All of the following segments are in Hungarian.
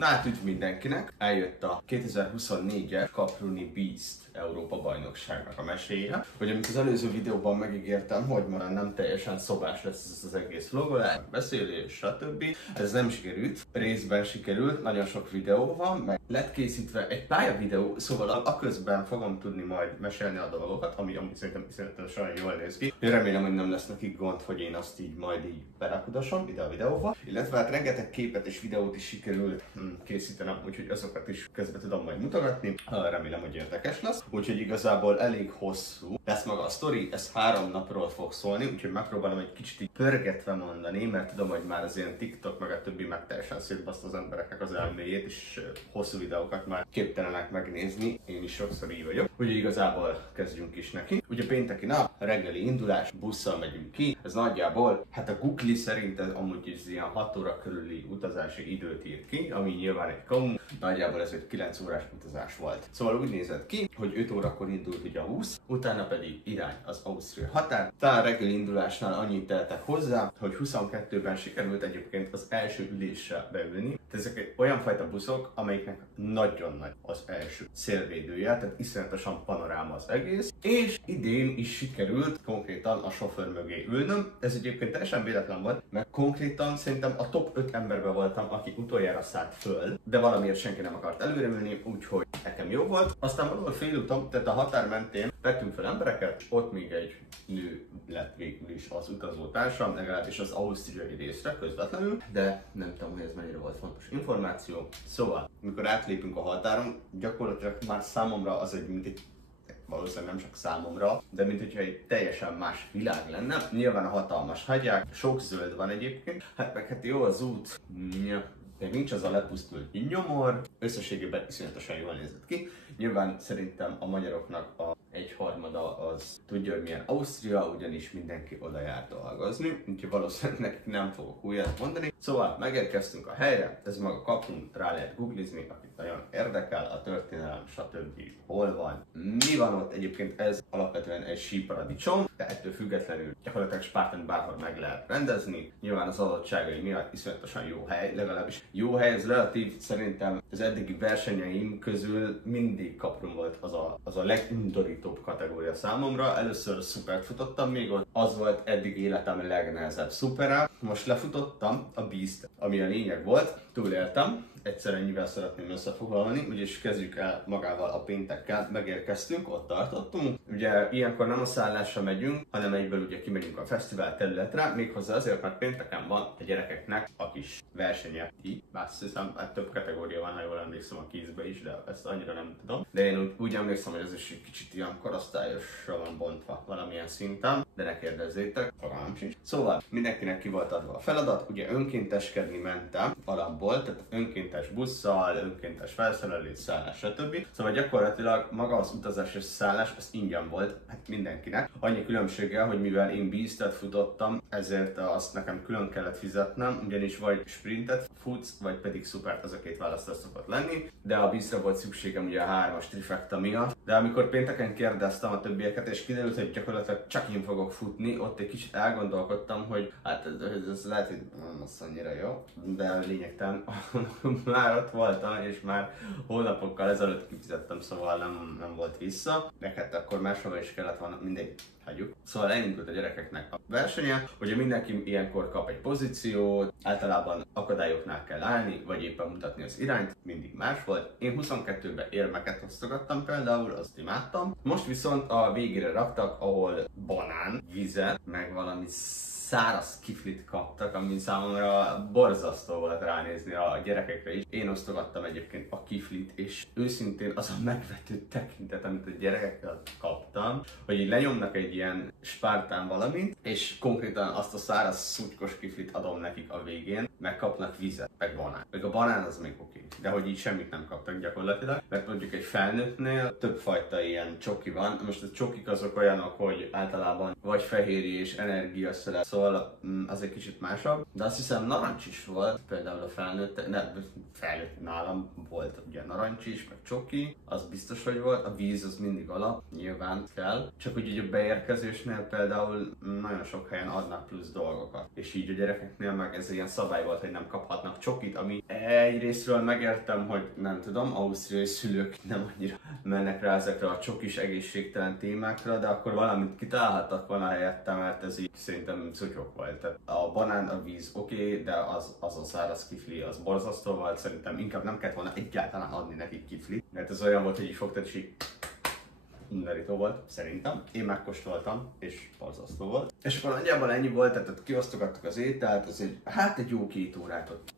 Na hát üdv mindenkinek! Eljött a 2024-es Kapruni Beast Európa bajnokságnak a meséje. Hogy amit az előző videóban megígértem, hogy már nem teljesen szobás lesz ez az egész vlogolás, beszélés, stb. Ez nem sikerült, részben sikerült, nagyon sok videó van, meg lett készítve egy pálya videó, szóval aközben fogom tudni majd mesélni a dolgokat, ami szerintem iszonyatosan jól néz ki. Én remélem, hogy nem lesz nekik gond, hogy én azt így majd így berakudasom ide a videóba. Illetve hát rengeteg képet és videót is sikerült készítenem, úgyhogy azokat is közben tudom majd mutogatni. Remélem, hogy érdekes lesz. Úgyhogy igazából elég hosszú lesz maga a sztori, ez 3 napról fog szólni, úgyhogy megpróbálom egy kicsit így pörgetve mondani, mert tudom, hogy már az ilyen TikTok meg a többi meg teljesen szétbaszt az embereknek az elméjét, és hosszú videókat már képtelenek megnézni, én is sokszor így vagyok. Úgyhogy igazából kezdjünk is neki. Ugye pénteki nap, reggeli indulás, busszal megyünk ki, ez nagyjából, hát a Google szerint ez amúgy is ilyen 6 óra körüli utazási időt írt ki, ami nyilván egy kamu, nagyjából ez egy 9 órás utazás volt. Szóval úgy nézett ki, hogy 5 órakor indult ugye a busz, utána pedig irány az Ausztria határ. Talán reggeli indulásnál annyit teltek hozzá, hogy 22-ben sikerült egyébként az első ülésre beülni. Ezek olyan fajta buszok, amelyiknek nagyon nagy az első szélvédője, tehát iszonyatosan panoráma az egész. És idén is sikerült konkrétan a sofőr mögé ülnöm. Ez egyébként teljesen véletlen volt, mert konkrétan szerintem a top 5 emberben voltam, aki utoljára szállt föl, de valamiért senki nem akart előreülni, úgyhogy nekem jó volt. Aztán valahol félúton, tehát a határ mentén vettünk fel embereket, és ott még egy nő lett végül is az utazótársam, legalábbis az ausztriai részre közvetlenül, de nem tudom, hogy ez mennyire volt fontos információ. Szóval, amikor átlépünk a határon, gyakorlatilag már számomra az egy, mint egy, valószínűleg nem csak számomra, de mint hogyha egy teljesen más világ lenne. Nyilván a hatalmas hegyek, sok zöld van egyébként, hát jó az út, de nincs az a lepusztult nyomor, összességében iszonyatosan jól nézett ki. Nyilván szerintem a magyaroknak a 1/3 az tudja, hogy milyen Ausztria, ugyanis mindenki oda jár dolgozni, úgyhogy valószínűleg nekik nem fogok újat mondani. Szóval megérkeztünk a helyre, ez maga kapunk, rá lehet googlizni, akit nagyon érdekel, a történelem, stb. Hol van. Mi van ott egyébként, ez alapvetően egy síparadicsom, de ettől függetlenül gyakorlatilag Spártán bárhol meg lehet rendezni. Nyilván az adottságai miatt iszonyatosan jó hely, legalábbis jó hely, ez relatív, szerintem az eddigi versenyeim közül mindig Kaprun volt az a legundorítóbb kategória számomra. Először szupert futottam, még ott az volt eddig életem legnehezebb szupera. Most lefutottam a Beast, ami a lényeg volt, túléltem. Egyszer ennyivel szeretném összefoglalni, úgyis kezdjük el magával a péntekkel. Megérkeztünk, ott tartottunk. Ugye ilyenkor nem a szállásra megyünk, hanem egyből ugye kimegyünk a fesztivál területre, méghozzá azért, mert pénteken van a gyerekeknek a kis versenye. Így, azt hiszem, hát több kategória van, ha jól emlékszem a kézbe is, de ezt annyira nem tudom. De én úgy emlékszem, hogy ez is egy kicsit ilyen korosztályosra van bontva valamilyen szinten, de ne kérdezzétek, fogalmam sincs. Szóval mindenkinek ki volt adva a feladat, ugye önkénteskedni mentem alapból, tehát önkéntes busszal, önkéntes felszerelés, szállás, stb. Szóval gyakorlatilag maga az utazás és szállás, az ingyen volt, hát mindenkinek. Annyi különbséggel, hogy mivel én Beastet futottam, ezért azt nekem külön kellett fizetnem, ugyanis vagy sprintet futsz, vagy pedig szupert, az a két választás szokott lenni. De a Beastre volt szükségem ugye a 3-as trifecta miatt. De amikor pénteken kérdeztem a többieket, és kiderült, hogy gyakorlatilag csak én fogok futni, ott egy kicsit elgondolkodtam, hogy hát ez lehet, hogy nem lesz annyira jó, de lényegtelen már ott voltam, és már hónapokkal ezelőtt kifizettem, szóval nem volt vissza. Meg hát akkor máshova is kellett volna, mindegy, hagyjuk. Szóval elindult a gyerekeknek a versenye, ugye mindenki ilyenkor kap egy pozíciót, általában akadályoknál kell állni, vagy éppen mutatni az irányt, mindig más volt. Én 22-ben érmeket osztogattam például, azt imádtam. Most viszont a végére raktak, ahol banán, vizet, meg valami száraz kiflit kaptak, ami számomra borzasztó volt ránézni a gyerekekre is. Én osztogattam egyébként a kiflit, és őszintén az a megvető tekintet, amit a gyerekekkel kaptam, hogy így lenyomnak egy ilyen spártán valamit, és konkrétan azt a száraz szutykos kiflit adom nekik a végén, meg kapnak vizet, meg banán. Meg a banán az még oké, de hogy így semmit nem kaptak gyakorlatilag, mert mondjuk egy felnőttnél többfajta ilyen csoki van. Most a csokik azok olyanok, hogy általában vagy fehérje és energiaszele, szóval az egy kicsit másabb, de azt hiszem narancs is volt, például a felnőtt nálam volt ugye narancs is, meg csoki, az biztos, hogy volt, a víz az mindig alap, nyilván kell, csak úgy a beérkezésnél például nagyon sok helyen adnak plusz dolgokat, és így a gyerekeknél meg ez ilyen szabály volt, hogy nem kaphatnak csokit, ami egyrésztről megértem, hogy nem tudom, ausztriai szülők nem annyira mennek rá ezekre a csokis egészségtelen témákra, de akkor valamit kitalálhattak volna helyette, mert ez így szerintem szutyok volt. Tehát a banán, a víz oké, de az a száraz kifli, az borzasztó volt, szerintem inkább nem kellett volna egyáltalán adni nekik kifli, mert ez olyan volt, hogy így fogtad, és így undorító volt, szerintem. Én megkóstoltam, és borzasztó volt. És akkor nagyjából ennyi volt, tehát kiosztogattuk az ételt, az egy jó 2 órát ott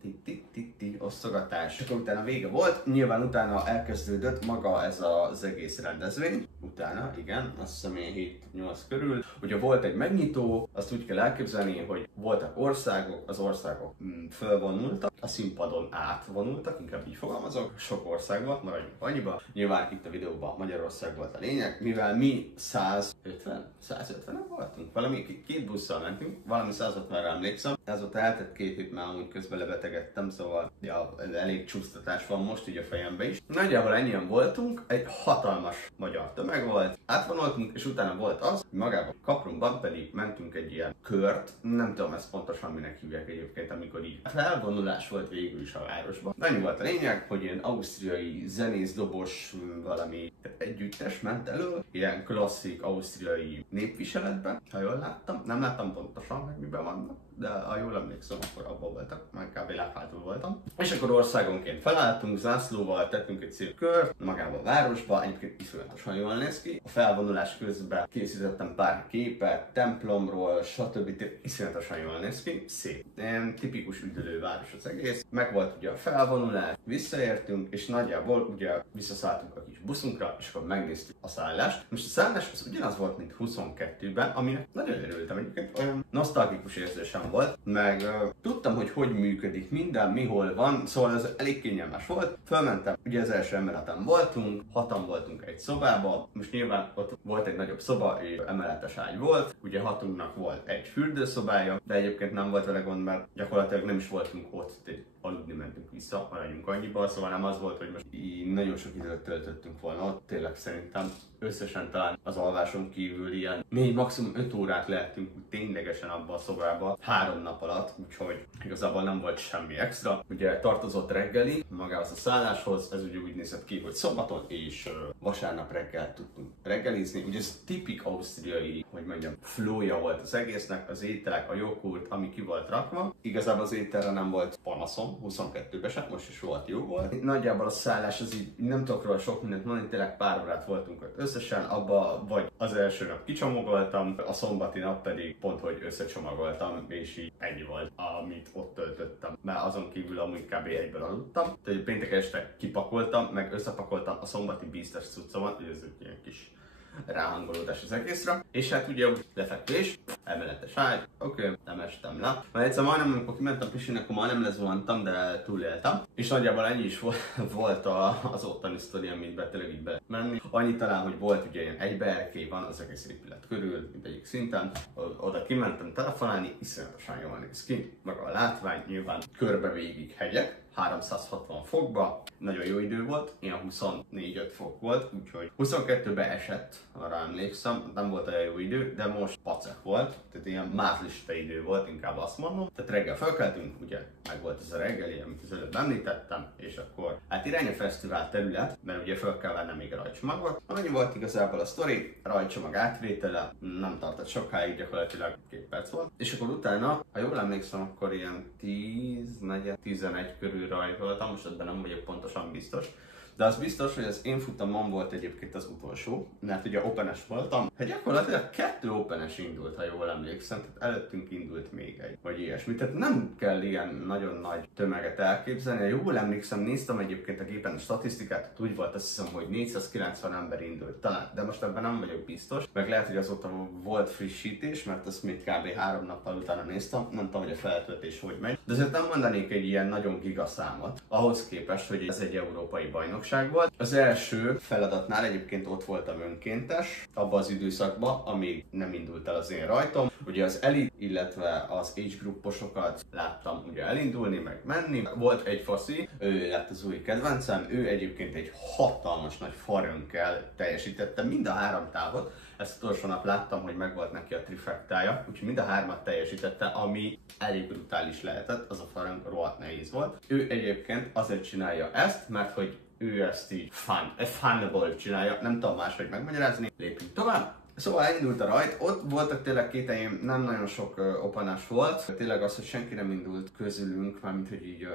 osztogatás. És akkor utána vége volt, nyilván utána elkezdődött maga ez az egész rendezvény. Utána, igen, azt hiszem én 7-8 körül. Ugye volt egy megnyitó, azt úgy kell elképzelni, hogy voltak országok, az országok fölvonultak, a színpadon átvonultak, inkább így fogalmazok, sok ország volt, maradjunk annyiba. Nyilván itt a videóban Magyarország volt a lényeg, mivel mi 150-en voltunk, valami 2 busszal mentünk, valami 150-re emlékszem. Azóta eltett 2 hét, már úgy közben lebetegedtem, szóval ja, elég csúsztatás van most így a fejembe is. Nagyjából ennyien voltunk, egy hatalmas magyar tömeg volt, átvonultunk, és utána volt az, hogy magában Kaprunban pedig mentünk egy ilyen kört, nem tudom ezt pontosan minek hívják egyébként, amikor így felvonulás volt végül is a városban. De annyi volt a lényeg, hogy ilyen ausztriai zenész-dobos valami együttes ment elő, ilyen klasszik ausztriai népviseletben, ha jól láttam. Nem láttam pontosan, hogy miben vannak, de ha jól emlékszem, akkor abban voltak, meg kb. Láphátul voltam. És akkor országonként felálltunk, zászlóval tettünk egy szép kört magába a városba, egyébként iszonyatosan jól néz ki. A felvonulás közben készítettem pár képet, templomról, stb. Iszonyatosan jól néz ki, szép. Ilyen tipikus üdülőváros az egész. Meg volt ugye a felvonulás, visszaértünk, és nagyjából ugye visszaszálltunk a kis buszunkra, és akkor megnéztük a szállást. Most a szállás az ugyanaz volt, mint 22-ben, aminek nagyon örültem egyébként, olyan nosztalgikus érzésem volt, meg tudtam, hogy működik minden, mihol van, szóval ez elég kényelmes volt. Fölmentem, ugye az első emeleten voltunk, 6-an voltunk egy szobában, most nyilván ott volt egy nagyobb szoba, és emeletes ágy volt, ugye 6-unknak volt egy fürdőszobája, de egyébként nem volt vele gond, mert gyakorlatilag nem is voltunk ott, aludni mentünk vissza, maradjunk annyiba, szóval nem az volt, hogy most így nagyon sok időt töltöttünk volna ott, tényleg szerintem összesen talán az alváson kívül ilyen 4, maximum 5 órát lehetünk ténylegesen abban a szobában 3 nap alatt, úgyhogy igazából nem volt semmi extra. Ugye tartozott reggeli magához a szálláshoz, ez ugye úgy nézett ki, hogy szombaton és vasárnap reggel tudtunk reggelizni. Ugye ez tipik ausztriai, hogy mondjam, flója volt az egésznek, az ételek, a joghurt, ami ki volt rakva. Igazából az ételre nem volt panaszom, 22-ben sem, most is volt, jó volt. Nagyjából a szállás az így, nem tudok róla sok mindent mondani, tényleg pár órát voltunk ott összesen, abba vagy az első nap kicsomagoltam, a szombati nap pedig pont, hogy összecsomagoltam, és így ennyi volt, amit ott töltöttem. Mert azon kívül amúgy kb. Egyből aludtam, tehát péntek este kipakoltam, meg összepakoltam a szombati bíztes cuccomat, hogy ez egy ilyen kis ráhangolódás az egészre, és hát ugye lefekvés, emeletes ágy, oké, nem estem le. Mert egyszer majdnem, amikor kimentem pisilni, akkor majdnem lezuhantam, de túléltem. És nagyjából ennyi is volt az ottani sztori, amit be tényleg így be menni. Annyi talán, hogy volt ugye ilyen egybeerkély van az egész épület körül, mindegyik szinten. Oda kimentem telefonálni, iszonyatosan jól néz ki. Maga a látvány, nyilván körbe végig hegyek. 360 fokba, nagyon jó idő volt, ilyen 24-5 fok volt, úgyhogy 22-ben esett, arra emlékszem, nem volt olyan jó idő, de most pacek volt, tehát ilyen mázlista idő volt, inkább azt mondom. Tehát reggel felkeltünk, ugye meg volt ez a reggeli, amit az előbb említettem, és akkor hát irány a fesztivál terület, mert ugye fel kell vennem még a rajcsomagot. Annyi volt igazából a sztori, rajcsomag átvétele, nem tartott sokáig, gyakorlatilag 2 perc volt. És akkor utána, ha jól emlékszem, akkor ilyen 10-11 körül rajtoltam, most ebben nem vagyok pontosan biztos. De az biztos, hogy az én futamom volt egyébként az utolsó, mert ugye openes voltam. Hát gyakorlatilag 2 openes indult, ha jól emlékszem, tehát előttünk indult még egy, vagy ilyesmi. Tehát nem kell ilyen nagyon nagy tömeget elképzelni. Ha jól emlékszem, néztem egyébként a gépen a statisztikát, úgy volt, azt hiszem, hogy 490 ember indult talán, de most ebben nem vagyok biztos. Meg lehet, hogy azóta volt frissítés, mert azt még kb. 3 nappal utána néztem, nem tudom, hogy a feltöltés hogy megy. De azért nem mondanék egy ilyen nagyon gigaszámot, ahhoz képest, hogy ez egy európai bajnokság. fasság volt. Az első feladatnál egyébként ott voltam önkéntes, abban az időszakban, amíg nem indult el az én rajtom. Ugye az elit, illetve az age grouposokat láttam ugye elindulni, meg menni. Volt egy faszi, ő lett az új kedvencem, ő egyébként egy hatalmas nagy farönkkel teljesítette mind a 3 távot. Ezt az utolsó nap láttam, hogy megvolt neki a trifektája, úgyhogy mind a 3-at teljesítette, ami elég brutális lehetett, az a farönk rohadt nehéz volt. Ő egyébként azért csinálja ezt, mert hogy ő ezt így funable csinálja, nem tudom máshogy megmagyarázni. Lépjünk tovább. Szóval elindult a rajt, ott voltak tényleg kételjeim, nem nagyon sok opanás volt. Tényleg az, hogy senki nem indult közülünk, mármint hogy így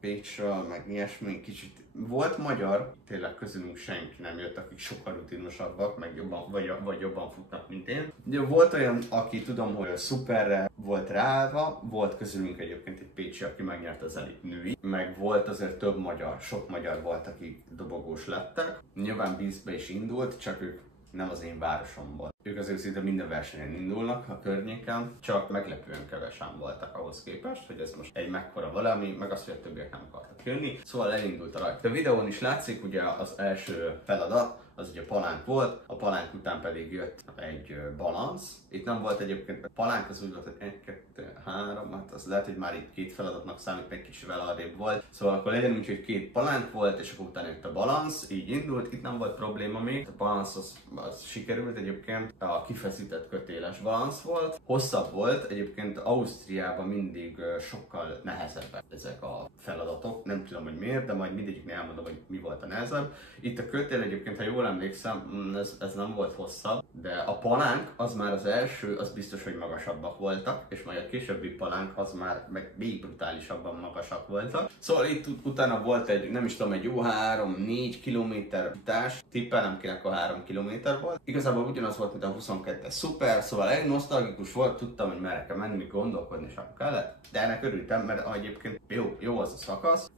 Pécsről, meg ilyesmi, kicsit volt magyar, tényleg közülünk senki nem jött, akik sokkal rutinosabbak, meg jobban, vagy jobban futnak, mint én. Ugye volt olyan, aki tudom, hogy szuperre volt ráállva, volt közülünk egyébként egy pécsi, aki megnyerte az elit női, meg volt azért több magyar, sok magyar volt, akik dobogós lettek. Nyilván Beastbe is indult, csak ők nem az én városomból. Ők azért szinte minden versenyen indulnak a környéken, csak meglepően kevesen voltak ahhoz képest, hogy ez most egy mekkora valami, meg azt, hogy a többiek nem akartak jönni. Szóval elindult a rajt. A videón is látszik, ugye az első feladat, az ugye palánk volt, a palánk után pedig jött egy balansz. Itt nem volt egyébként, a palánk az úgy volt, hogy 1, 2, 3, hát az lehet, hogy már itt 2 feladatnak számít, meg kicsivel arrébb volt. Szóval akkor legyen úgy, hogy 2 palánk volt, és akkor utána jött a balansz, így indult, itt nem volt probléma még. A balansz az sikerült egyébként, a kifeszített kötéles balansz volt. Hosszabb volt, egyébként Ausztriában mindig sokkal nehezebbek ezek a feladatok, nem tudom, hogy miért, de majd mindegyiknél elmondom, hogy mi volt a nehezebb. Itt a kötél egyébként, ha jól emlékszem, ez nem volt hosszabb, de a palánk az már az első, az biztos, hogy magasabbak voltak, és majd a későbbi palánk az már meg még brutálisabban magasak voltak. Szóval itt utána volt egy, nem is tudom, egy jó 3-4 kilométer futás, tippelnem kinek a 3 kilométer volt. Igazából ugyanaz volt, mint a 22-es szuper, szóval egy nosztalgikus volt, tudtam, hogy merre kell menni, gondolkodni sem kellett, de ennek örültem, mert egyébként jó az a szakasz,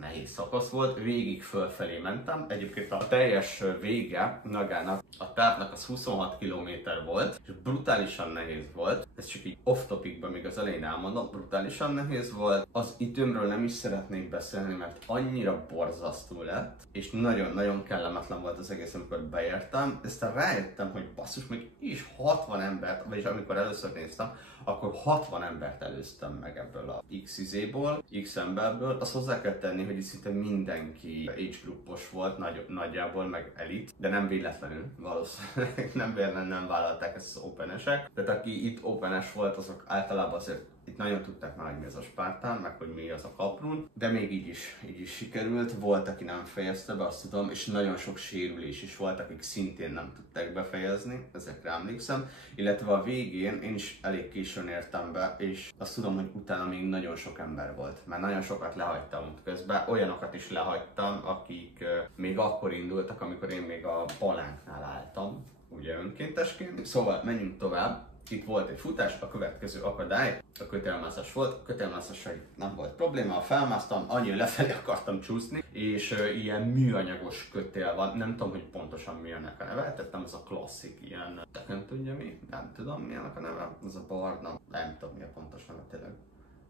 nehéz szakasz volt, végig fölfelé mentem, egyébként a teljes vége magának, a távnak az 26 km volt, és brutálisan nehéz volt, ez csak így off-topicban még az elején elmondom, brutálisan nehéz volt, az időmről nem is szeretnék beszélni, mert annyira borzasztó lett, és nagyon-nagyon kellemetlen volt az egész, amikor beértem, aztán rájöttem, hogy basszus, még is 60 embert, vagyis amikor először néztem, akkor 60 embert előztem meg ebből a X-izéból, X-emberből. Azt hozzá kell tenni, hogy itt szinte mindenki age groupos volt, nagyjából, meg elit, de nem véletlenül, valószínűleg nem véletlenül nem vállalták ezt az openesek. Tehát aki itt openes volt, azok általában azért itt nagyon tudták már, hogy mi az a Spartan, meg hogy mi az a Kaprun, de még így is sikerült. Volt, aki nem fejezte be, azt tudom, és nagyon sok sérülés is volt, akik szintén nem tudták befejezni, ezekre emlékszem. Illetve a végén én is elég későn értem be, és azt tudom, hogy utána még nagyon sok ember volt, mert nagyon sokat lehagytam közben, olyanokat is lehagytam, akik még akkor indultak, amikor én még a palánknál álltam, ugye önkéntesként. Szóval menjünk tovább. Itt volt egy futás, a következő akadály a kötélmászás volt. A kötélmászással nem volt probléma, felmásztam, annyira lefelé akartam csúszni, és ilyen műanyagos kötél van, nem tudom, hogy pontosan mi ennek a neve, tehát nem az a klasszik ilyen, nem tudja mi, nem tudom mi ennek a neve, az a barna, nem tudom mi a pontos neve tényleg.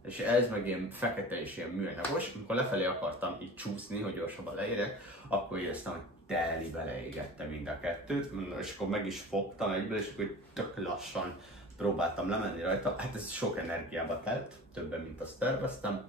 És ez meg ilyen fekete és ilyen műanyagos, amikor lefelé akartam így csúszni, hogy gyorsabban leérjek, akkor éreztem, hogy teli beleégettem mind a kettőt, és akkor meg is fogtam egyből, és akkor tök lassan próbáltam lemenni rajta. Hát ez sok energiába telt, többen, mint azt terveztem.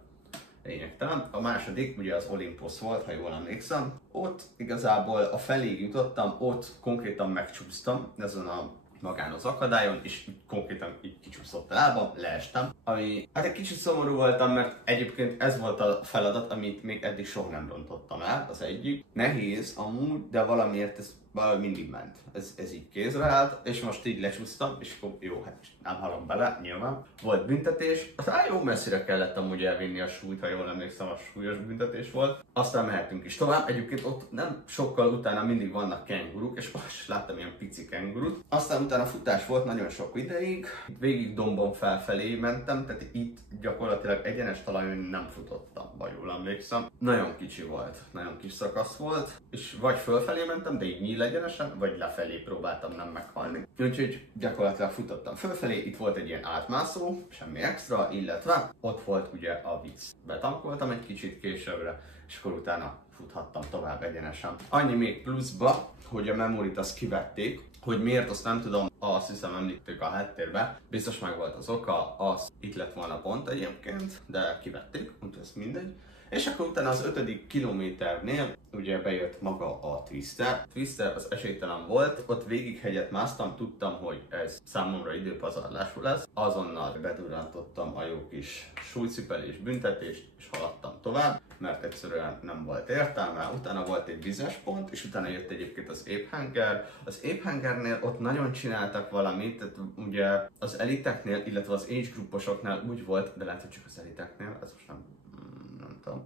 Lényegtelen. A második ugye az Olympus volt, ha jól emlékszem. Ott igazából a feléig jutottam, ott konkrétan megcsúsztam ezen a magán az akadályon, és konkrétan így kicsúszott a lábam, leestem. Ami, hát egy kicsit szomorú voltam, mert egyébként ez volt a feladat, amit még eddig soha nem rontottam el, az egyik. Nehéz amúgy, de valamiért ez valahogy mindig ment. Ez így kézre állt, és most így lecsúsztam, és akkor jó, hát nem halom bele, nyilván. Volt büntetés, aztán jó messzire kellett amúgy elvinni a súlyt, ha jól emlékszem, a súlyos büntetés volt. Aztán mehetünk is tovább, egyébként ott nem sokkal utána mindig vannak kenguruk, és most láttam ilyen pici kengurut. Aztán utána futás volt nagyon sok ideig, végig dombon felfelé mentem, tehát itt gyakorlatilag egyenes talajon nem futottam, vagy jól emlékszem. Nagyon kicsi volt, nagyon kis szakasz volt, és vagy fölfelé mentem, de így nyíl egyenesen, vagy lefelé próbáltam nem meghalni. Úgyhogy gyakorlatilag futottam fölfelé, itt volt egy ilyen átmászó, semmi extra, illetve ott volt ugye a víz. Betankoltam egy kicsit későbbre, és akkor utána futhattam tovább egyenesen. Annyi még pluszba, hogy a memorit azt kivették, hogy miért, azt nem tudom, azt hiszem említettük a háttérbe, biztos meg volt az oka, az itt lett volna pont egyébként, de kivették, úgyhogy ez mindegy. És akkor utána az 5. kilométernél ugye bejött maga a Twister. Twister az esélytelen volt, ott végig hegyet másztam, tudtam, hogy ez számomra időpazarlású lesz. Azonnal bedurrantottam a jó kis súlycipelés büntetést, és haladtam tovább, mert egyszerűen nem volt értelme. Utána volt egy vizes pont, és utána jött egyébként az Apehanger. Az Apehangernél ott nagyon csináltak valamit, tehát ugye az eliteknél, illetve az age grouposoknál úgy volt, de lehet, hogy csak az eliteknél, ez most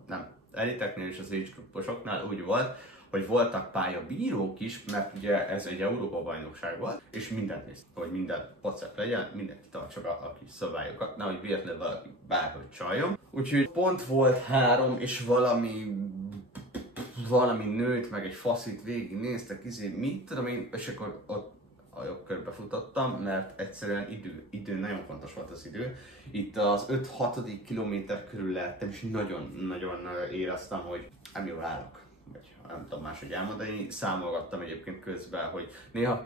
nem, eliteknél és az age grouposoknál úgy volt, hogy voltak pályabírók is, mert ugye ez egy Európa-bajnokság volt, és mindent néztek, hogy minden pacek legyen, mindenki tartsa a kis szabályokat, nehogy véletlenül valaki bárhogy csaljon. Úgyhogy pont volt 3, és valami nőt, meg egy faszit végignéztek, mit tudom én, és akkor ott a jobb körbe futottam, mert egyszerűen idő, nagyon fontos volt az idő. Itt az 5-6. kilométer körül lehettem, és nagyon éreztem, hogy nem jól állok. Vagy nem tudom máshogy elmondani. Számolgattam egyébként közben, hogy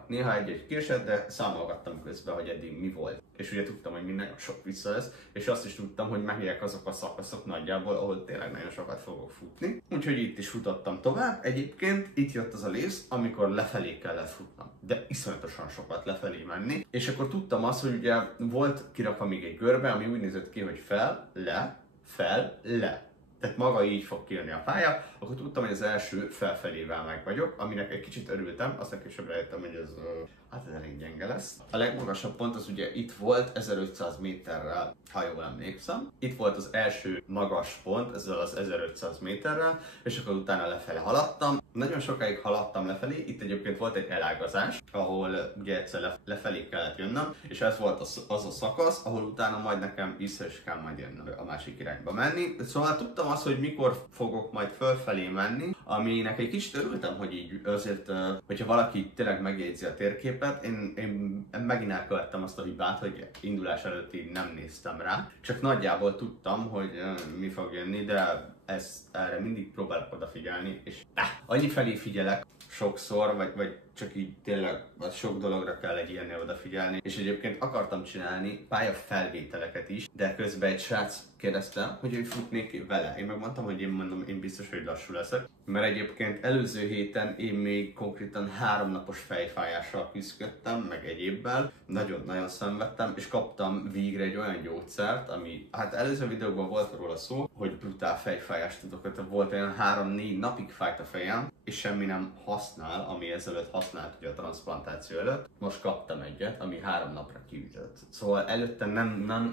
néha egy-egy késett, de számolgattam közben, hogy eddig mi volt. És ugye tudtam, hogy minden sok vissza lesz, és azt is tudtam, hogy melyek azok a szakaszok nagyjából, ahol tényleg nagyon sokat fogok futni. Úgyhogy itt is futottam tovább. Egyébként itt jött az a rész, amikor lefelé kellett futnom, de iszonyatosan sokat lefelé menni. És akkor tudtam azt, hogy ugye volt kirakva még egy görbe, ami úgy nézett ki, hogy fel, le. Tehát maga így fog kijönni a pálya, akkor tudtam, hogy az első felfelével meg vagyok, aminek egy kicsit örültem, aztán később rájöttem, hogy ez elég gyenge lesz. A legmagasabb pont az ugye itt volt, 1500 méterrel, ha jól emlékszem. Itt volt az első magas pont, ezzel az 1500 méterrel, és akkor utána lefele haladtam. Nagyon sokáig haladtam lefelé, itt egyébként volt egy elágazás, ahol ugye egyszer lefelé kellett jönnöm, és ez volt az a szakasz, ahol utána majd nekem vissza is kell majd jönnöm a másik irányba menni. Szóval tudtam azt, hogy mikor fogok majd fölfelé menni, aminek egy kicsit örültem, hogy így azért, hogyha valaki tényleg megjegyzi a térképet, én megint elkövettem azt a hibát, hogy indulás előtt így nem néztem rá, csak nagyjából tudtam, hogy mi fog jönni, de erre mindig próbálok odafigyelni, és annyi felé figyelek sokszor, vagy csak így tényleg sok dologra kell egy ilyennél odafigyelni. És egyébként akartam csinálni pályafelvételeket is, de közben egy srác kérdezte, hogy ő futnék vele. Én megmondtam, hogy én biztos, hogy lassú leszek. Mert egyébként előző héten én még konkrétan 3 napos fejfájással küzdöttem, meg egyébbel. Nagyon-nagyon szenvedtem, és kaptam végre egy olyan gyógyszert, ami, hát előző videóban volt róla szó, hogy brutál fejfájást tudok, tehát volt olyan 3-4 napig fájt a fejem, és semmi nem használ, ami ezelőtt használt ugye a transzplantáció előtt. Most kaptam egyet, ami 3 napra kiütött. Szóval előtte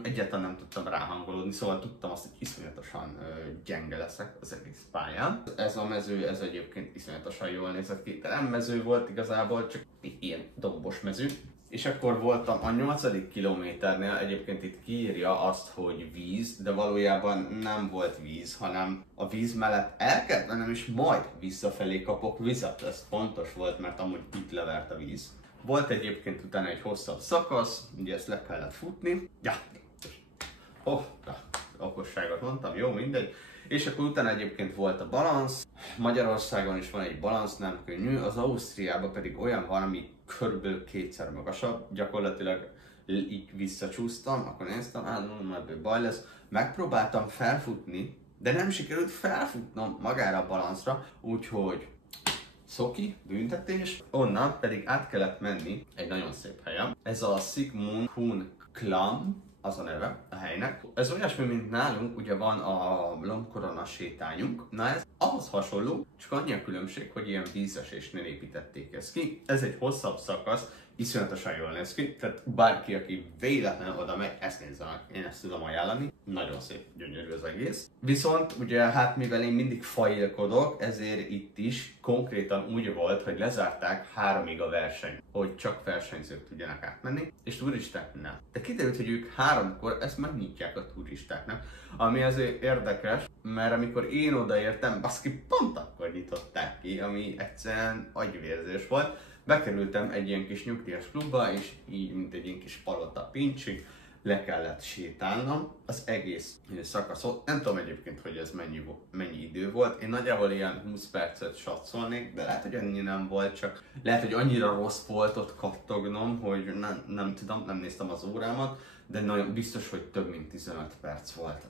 egyáltalán nem tudtam ráhangolódni, szóval tudtam azt, hogy iszonyatosan gyenge leszek az egész pályán. Ez a mező, ez egyébként iszonyatosan jól nézett ki. Nem mező volt igazából, csak ilyen dombos mező. És akkor voltam a 8. kilométernél, egyébként itt kiírja azt, hogy víz, de valójában nem volt víz, hanem a víz mellett el kellett mennem, és majd visszafelé kapok vizet. Ez fontos volt, mert amúgy itt levert a víz. Volt egyébként utána egy hosszabb szakasz, ugye ezt le kellett futni. Okosságot mondtam, jó, mindegy. És akkor utána egyébként volt a balansz. Magyarországon is van egy balansz, nem könnyű, az Ausztriában pedig olyan van, ami körülbelül 2-szer magasabb, gyakorlatilag így visszacsúsztam, akkor néztem, majd baj lesz. Megpróbáltam felfutni, de nem sikerült felfutnom magára a balanszra, úgyhogy szoki, büntetés. Onnan pedig át kellett menni egy nagyon szép helyen. Ez a Sigmund Hun Klam, az a neve a helynek. Ez olyasmi, mint nálunk, ugye van a lombkorona sétányunk. Na ez ahhoz hasonló, csak annyi a különbség, hogy ilyen vízesésnél építették ezt ki. Ez egy hosszabb szakasz, iszonyatosan jól néz ki, tehát bárki, aki véletlenül oda megy, ezt nézze meg, én ezt tudom ajánlani. Nagyon szép, gyönyörű az egész. Viszont ugye hát mivel én mindig failkodok, ezért itt is konkrétan úgy volt, hogy lezárták 3-ig a verseny, hogy csak versenyzők tudjanak átmenni, és turisták nem. De kiderült, hogy ők 3-kor ezt megnyitják a turistáknak, ami azért érdekes, mert amikor én odaértem, baszki, pont akkor nyitották ki, ami egyszerűen agyvérzés volt. Bekerültem egy ilyen kis nyugdíjas klubba, és így, mint egy ilyen kis palota pincsig, le kellett sétálnom az egész szakaszot. Nem tudom egyébként, hogy ez mennyi idő volt. Én nagyjából ilyen 20 percet satszolnék, de lehet, hogy annyi nem volt, csak lehet, hogy annyira rossz volt ott kattognom, hogy nem tudom, nem néztem az órámat, de nagyon biztos, hogy több mint 15 perc volt.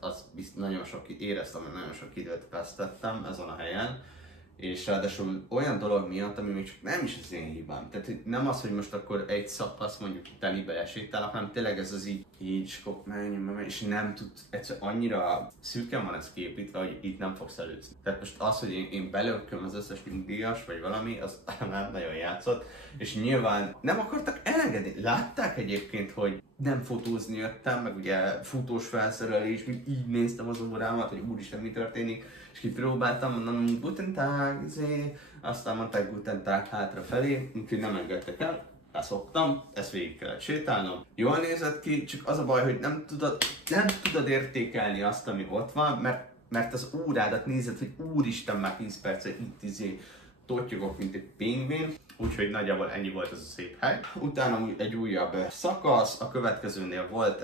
Nagyon sok, éreztem, hogy nagyon sok időt vesztettem ezen a helyen. És ráadásul olyan dolog miatt, ami még csak nem is az én hibám. Tehát nem az, hogy most akkor egy szakasz mondjuk telibe lesétálok, hanem tényleg ez az így és nem tud, egyszerűen annyira szűken van ez képítve, hogy itt nem fogsz előzni. Tehát most az, hogy én belököm az összes nyugdíjas, vagy valami, az nem nagyon játszott. És nyilván nem akartak elengedni. Látták egyébként, hogy nem fotózni jöttem, meg ugye futós felszerelés, így néztem az órámat, hogy úristen mi történik, és kipróbáltam, mondom, Guten Tag, aztán mondták Guten Tag hátrafelé, úgyhogy nem engedtek el, leszoktam, ezt végig kellett sétálnom. Jól nézett ki, csak az a baj, hogy nem tudod értékelni azt, ami ott van, mert az órádat nézed, hogy úristen, már 10 perce itt totyogok, mint egy pingvin, úgyhogy nagyjából ennyi volt ez a szép hely. Utána egy újabb szakasz, a következőnél volt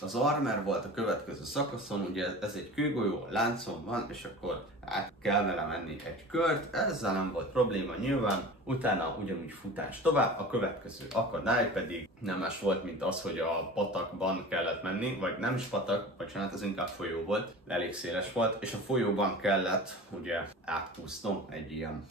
az Armer volt a következő szakaszon, ugye ez egy kőgolyó, láncon van, és akkor át kell vele menni egy kört, ezzel nem volt probléma nyilván. Utána ugyanúgy futás tovább, a következő akadály pedig nem más volt, mint az, hogy a patakban kellett menni, vagy nem is patak, bocsánat, ez inkább folyó volt, elég széles volt, és a folyóban kellett ugye átúsznom egy ilyen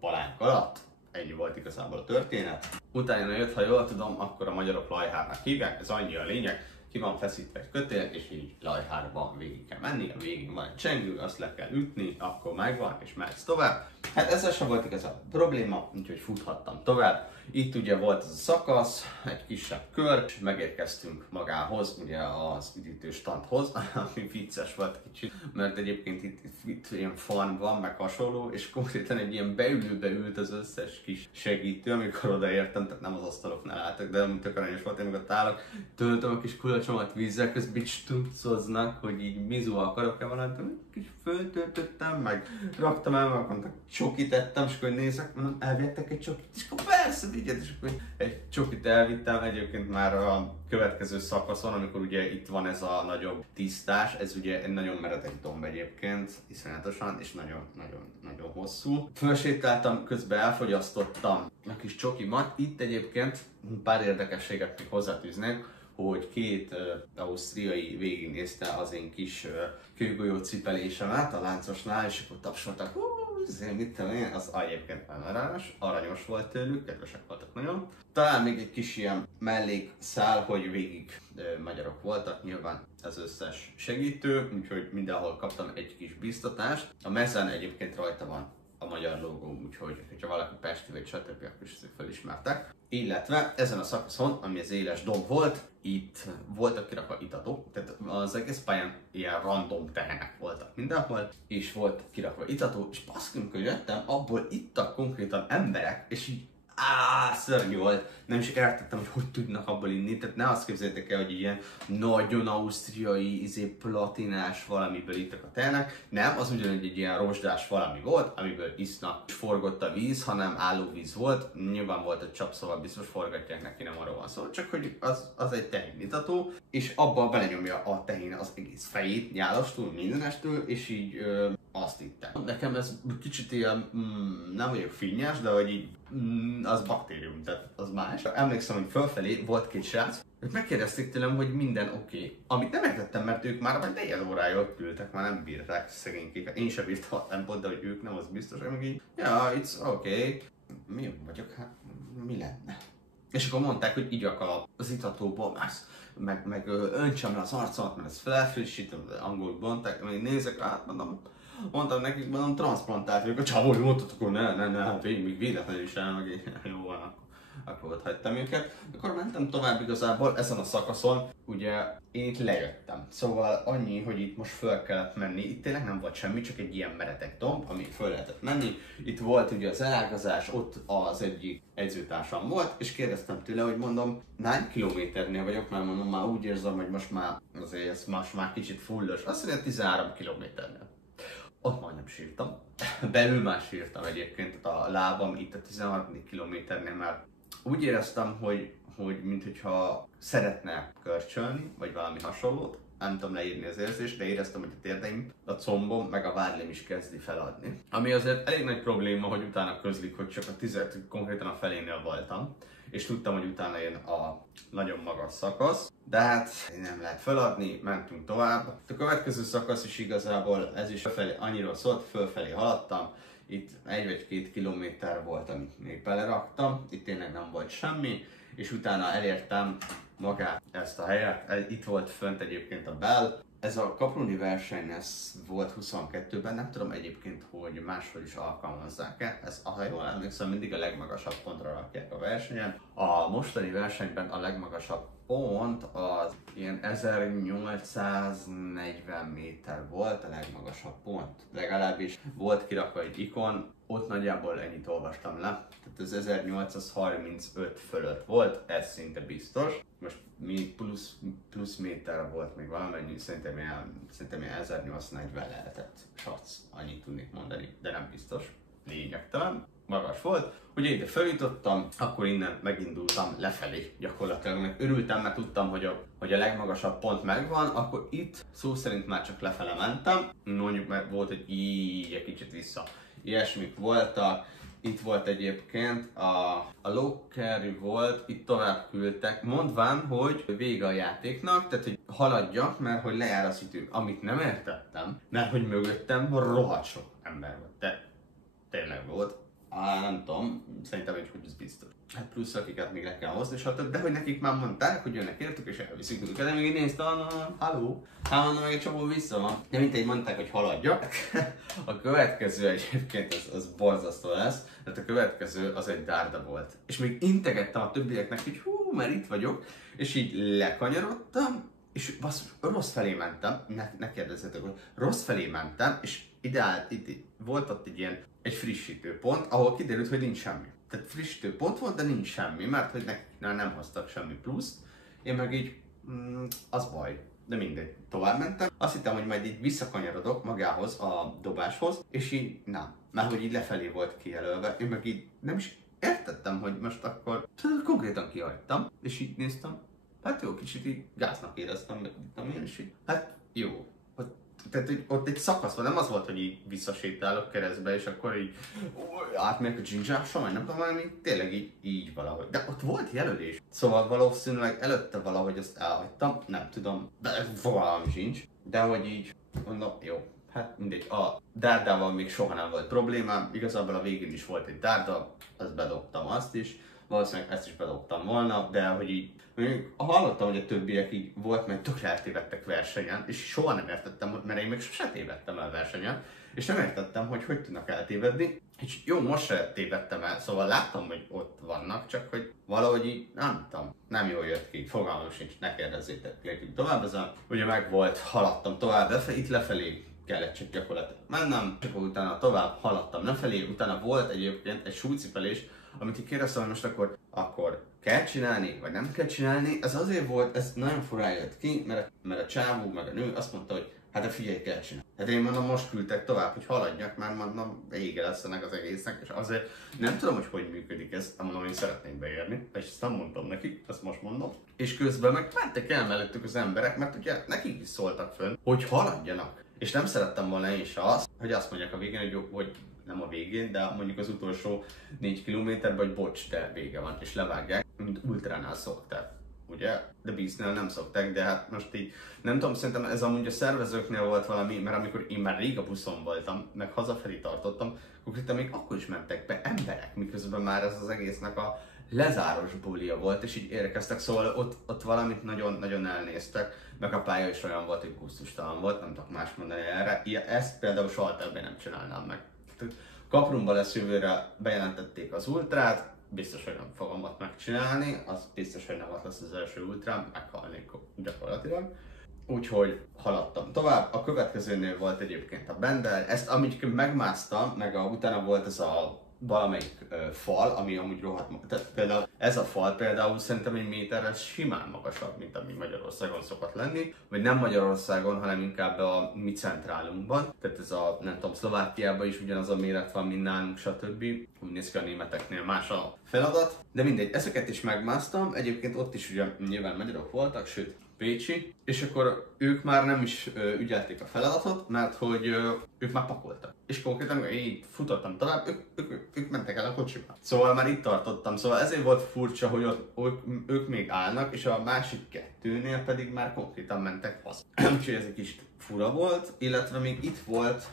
palánk alatt. Ennyi volt igazából a történet. Utána jött, ha jól tudom, akkor a magyarok lajhárnak hívják, ez annyi a lényeg, ki van feszítve egy kötél, és így lajhárban végig kell menni, a végén van egy csengő, azt le kell ütni, akkor megvan, és mehetsz tovább. Hát ezzel sem volt igazából probléma, úgyhogy futhattam tovább. Itt ugye volt ez a szakasz, egy kisebb kör, és megérkeztünk magához, ugye az üdítőstandhoz, ami vicces volt kicsit, mert egyébként itt ilyen fan van, meg hasonló, és konkrétan egy ilyen beülőbe ült az összes kis segítő, amikor odaértem, tehát nem az asztaloknál álltak, de tök aranyos volt, én meg ott állok, töltöm a kis kulacsomat vízzel, közben így stuncoznak, hogy így mizu akarok-e valamit, kis föltöltöttem, meg raktam el, meg mondtak, csokit ettem, és akkor nézek, mondom, elvettek egy csokit, és akkor persze, vigyed, és akkor egy csokit elvittem egyébként már a következő szakaszon, amikor ugye itt van ez a nagyobb tisztás, ez ugye egy nagyon meredek domb egyébként, iszonyatosan, és nagyon hosszú. Fölsétáltam, közben elfogyasztottam a kis csokimat, itt egyébként pár érdekességet még hozzátűznék, hogy két ausztriai végignézte az én kis kőgolyó cipelésemet a láncosnál, és akkor tapsoltak, mit tudom én, az egyébként aranyos volt tőlük, kedvesek voltak nagyon. Talán még egy kis ilyen mellékszál, hogy végig magyarok voltak, nyilván az összes segítő, úgyhogy mindenhol kaptam egy kis biztatást. A mezen egyébként rajta van a magyar logó, úgyhogy ha valaki pesti vagy stb. Akkor is felismertek. Illetve ezen a szakaszon, ami az éles domb volt, itt voltak kirakva itatók, tehát az egész pályán ilyen random tehenek voltak mindenhol, és volt kirakva itató, és baszki, amikor jöttem, abból ittak konkrétan emberek, és így szörnyű volt. Nem is értettem, hogy tudnak abból inni, tehát ne azt képzeljétek el, hogy ilyen nagyon ausztriai, platinás valamiből ittak a tehenek. Nem, az ugyanúgy egy ilyen rozsdás valami volt, amiből isznak, és forgott a víz, hanem állóvíz volt. Nyilván volt egy csap, szóval biztos forgatják neki, nem arról van szó, csak hogy az egy tehén-itató, és abba belenyomja a tehén az egész fejét, nyálastól, mindenestől, és így azt ittem. Nekem ez kicsit ilyen, nem vagyok finnyás, de hogy így, az baktérium, tehát az más. Emlékszem, hogy fölfelé volt két srác, ők megkérdezték tőlem, hogy minden oké. Amit nem értettem, mert ők már vagy negyed órája ott ültek, már nem bírták szegénykéket. Én sem bírtam a tempót, de hogy ők nem, az biztos, hogy meg így, yeah, it's okay. Mi jobb vagyok, hát mi lenne? És akkor mondták, hogy igyak az itatóból, meg öntsem le az arcomat, mert ezt felfrissítem, de angolul mondták, meg nézek át, mondtam nekik, transzplantált vagyok, a csávó, hogy mondtatok, hogy ne, még véletlenül is el, meg jó van, akkor ott hagytam őket. Akkor mentem tovább igazából ezen a szakaszon, ugye én itt lejöttem. Szóval annyi, hogy itt most föl kellett menni, itt tényleg nem volt semmi, csak egy ilyen meredek domb, ami föl lehetett menni. Itt volt ugye az elágazás, ott az egyik edzőtársam volt, és kérdeztem tőle, hogy mondom, hány kilométernél vagyok, mert mondom, már úgy érzem, hogy most már azért ez most már kicsit fullos. Azt mondja, 13 kilométernél. Ott majdnem sírtam. Belül már sírtam egyébként, a lábam itt a 13. kilométernél már úgy éreztem, hogy mintha szeretne körcsölni, vagy valami hasonlót. Nem tudom leírni az érzést, de éreztem, hogy a térdeim, a combom, meg a vádlim is kezdi feladni. Ami azért elég nagy probléma, hogy utána közlik, hogy csak a 10, konkrétan a felénél voltam, és tudtam, hogy utána jön a nagyon magas szakasz, de hát nem lehet feladni, mentünk tovább. A következő szakasz is igazából ez is felfelé annyira szólt, fölfelé haladtam, itt 1 vagy 2 kilométer volt, amit még beleraktam, itt tényleg nem volt semmi, és utána elértem magát ezt a helyet, itt volt fönt egyébként a Bell. Ez a kapruni verseny, ez volt 22-ben, nem tudom egyébként, hogy máshol is alkalmazzák-e. Ez, ha jól emlékszem, mindig a legmagasabb pontra rakják a versenyen. A mostani versenyben a legmagasabb pont az ilyen 1840 méter volt a legmagasabb pont. Legalábbis volt kirakva egy ikon, ott nagyjából ennyit olvastam le. Tehát az 1835 fölött volt, ez szinte biztos. Most mi plusz méter volt még valamennyi, szerintem ilyen 1840 lehetett, sac, annyit tudnék mondani, de nem biztos, lényegtelen, magas volt. Ugye ide feljutottam, akkor innen megindultam lefelé gyakorlatilag, meg örültem, mert tudtam, hogy a legmagasabb pont megvan, akkor itt szó szerint már csak lefele mentem, mondjuk meg volt, hogy így egy kicsit vissza. Ilyesmik voltak. Itt volt egyébként a Lockery volt, itt tovább küldtek, mondván, hogy vége a játéknak, tehát hogy haladjak, mert hogy lejár az idő. Amit nem értettem, mert hogy mögöttem rohadt sok ember volt, de tényleg volt. Nem tudom, szerintem hogy ez biztos. Hát plusz akiket még le kell hozni, stb. De hogy nekik már mondták, hogy jönnek értük és elviszik őket. De még én néztem, halló, hát mondom, meg egy csomó vissza van. De mint egy mondták, hogy haladjak. A következő egyébként az borzasztó lesz, tehát a következő az egy dárda volt. És még integettem a többieknek, hogy hú, mert itt vagyok, és így lekanyarodtam, és rossz felé mentem, ne kérdezzetek, hogy rossz felé mentem, és itt volt ott egy frissítő pont, ahol kiderült, hogy nincs semmi. Tehát frissítő pont volt, de nincs semmi, mert hogy nekik nem hoztak semmi pluszt. Én meg így, az baj. De mindegy, tovább mentem. Azt hittem, hogy majd így visszakanyarodok magához, a dobáshoz, és így nem. Mert hogy így lefelé volt kijelölve, én meg így nem is értettem, hogy most akkor konkrétan kihagytam, és így néztem. Hát jó, kicsit így gáznak éreztem, meg én is így. Hát jó. Tehát hogy ott egy szakasz van, nem az volt, hogy így visszasétálok keresztbe, és akkor így átmegyek a dzsindzsáson, vagy nem tudom, valami, tényleg így valahogy. De ott volt jelölés. Szóval valószínűleg előtte valahogy azt elhagytam, nem tudom, de fogalmam sincs. De hogy így, mondom, jó, hát mindegy. A dárdával még soha nem volt problémám, igazából a végén is volt egy dárda, azt bedobtam azt is. Valószínűleg ezt is bedobtam volna, de hogy így hallottam, hogy a többiek így volt, mert tökre eltévedtek versenyen, és soha nem értettem, mert én még sose tévedtem el versenyen, és nem értettem, hogy tudnak eltévedni. És jó, most se tévedtem el, szóval láttam, hogy ott vannak, csak hogy valahogy így, nem tudom, nem jól jött ki, fogalmam sincs, ne kérdezzétek, lépjünk tovább, ugye meg volt, haladtam tovább, itt lefelé kellett csak gyakorlatilag mennem, csak utána tovább haladtam lefelé, utána volt egyébként egy súlycipelés, amit így kérdeztem, hogy most akkor kell csinálni, vagy nem kell csinálni. Ez azért volt, ez nagyon furán jött ki, mert a csávó meg a nő azt mondta, hogy hát de figyelj, kell csinálni. Hát én mondom, most küldtek tovább, hogy haladjak, mert mondom, vége lesz ennek az egésznek, és azért nem tudom, hogy működik ez, nem mondom, én szeretnék beérni, és ezt nem mondtam nekik, ezt most mondom. És közben meg mentek el mellettük az emberek, mert ugye nekik is szóltak fönn, hogy haladjanak. És nem szerettem volna én se azt, hogy azt mondják a végén, hogy jó, hogy nem a végén, de mondjuk az utolsó 4 kilométerben, hogy bocs, de vége van, és levágják, mint ultránál szokták, ugye? De Beastnél nem szokták, de hát most így, nem tudom, szerintem ez amúgy a szervezőknél volt valami, mert amikor én már rég a buszon voltam, meg hazafelé tartottam, konkrétan még akkor is mentek be emberek, miközben már ez az egésznek a lezáros bulia volt, és így érkeztek, szóval ott valamit nagyon elnéztek, meg a pálya is olyan volt, hogy gusztustalan volt, nem tudok más mondani erre. Ezt például soha többé nem csinálnám meg. Kaprumba lesz jövőre bejelentették az ultrát, biztos, hogy nem fogom ott megcsinálni, az biztos, hogy nem ott lesz az első ultrám, meghalnék gyakorlatilag. Úgyhogy haladtam tovább. A következőnél volt egyébként a Bendel, ezt amit megmásztam, meg utána volt ez a valamelyik fal, ami amúgy rohadt, tehát például ez a fal például szerintem egy méterrel simán magasabb, mint ami Magyarországon szokott lenni, vagy nem Magyarországon, hanem inkább a mi centrálunkban, tehát ez a, nem tudom, Szlovákiában is ugyanaz a méret van, mint nálunk, stb. Úgy néz ki a németeknél más a feladat, de mindegy, ezeket is megmásztam, egyébként ott is ugye nyilván magyarok voltak, sőt pécsi, és akkor ők már nem is ügyelték a feladatot, mert hogy ők már pakoltak. És konkrétan így futottam tovább, ők mentek el a kocsiba. Szóval már itt tartottam, szóval ezért volt furcsa, hogy ők még állnak, és a másik kettőnél pedig már konkrétan mentek haza. Úgyhogy ez egy kicsit fura volt, illetve még itt volt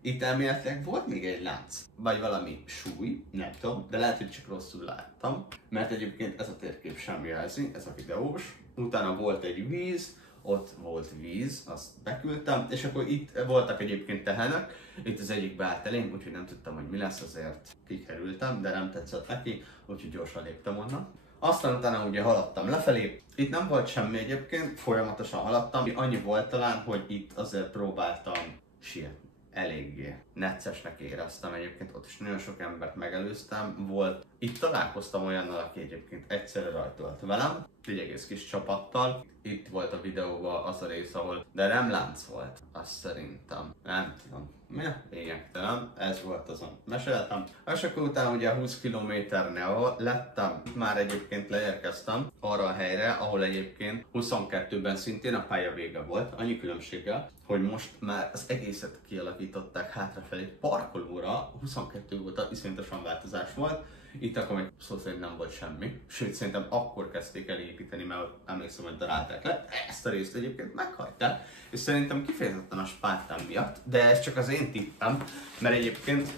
itt elméletileg volt még egy lánc, vagy valami súly, nem tudom, de lehet, hogy csak rosszul láttam, mert egyébként ez a térkép sem jelzi, ez a videós. Utána volt egy víz, ott volt víz, azt beküldtem, és akkor itt voltak egyébként tehenek, itt az egyik beállt elém, úgyhogy nem tudtam, hogy mi lesz, azért kikerültem, de nem tetszett neki, úgyhogy gyorsan léptem onnan. Aztán utána ugye haladtam lefelé, itt nem volt semmi egyébként, folyamatosan haladtam, annyi volt talán, hogy itt azért próbáltam sietni. Eléggé neccesnek éreztem egyébként, ott is nagyon sok embert megelőztem, volt. Itt találkoztam olyannal, aki egyébként egyszerre rajtolt velem, egy egész kis csapattal. Itt volt a videóban az a rész, ahol, de nem lánc volt, azt szerintem, nem tudom. Lényegtelen, ez volt azon meséltem. És akkor utána ugye 20 kilométernél lettem, már egyébként leérkeztem arra a helyre, ahol egyébként 22-ben szintén a pálya vége volt, annyi különbséggel, hogy most már az egészet kialakították hátrafelé parkolóra, 22 óta iszonyatosan változás volt. Itt akkor még szó szerint nem volt semmi, sőt szerintem akkor kezdték el építeni, mert emlékszem, hogy darálták le. Ezt a részt egyébként meghagyták, és szerintem kifejezetten a Spártán miatt, de ez csak az én tippem, mert egyébként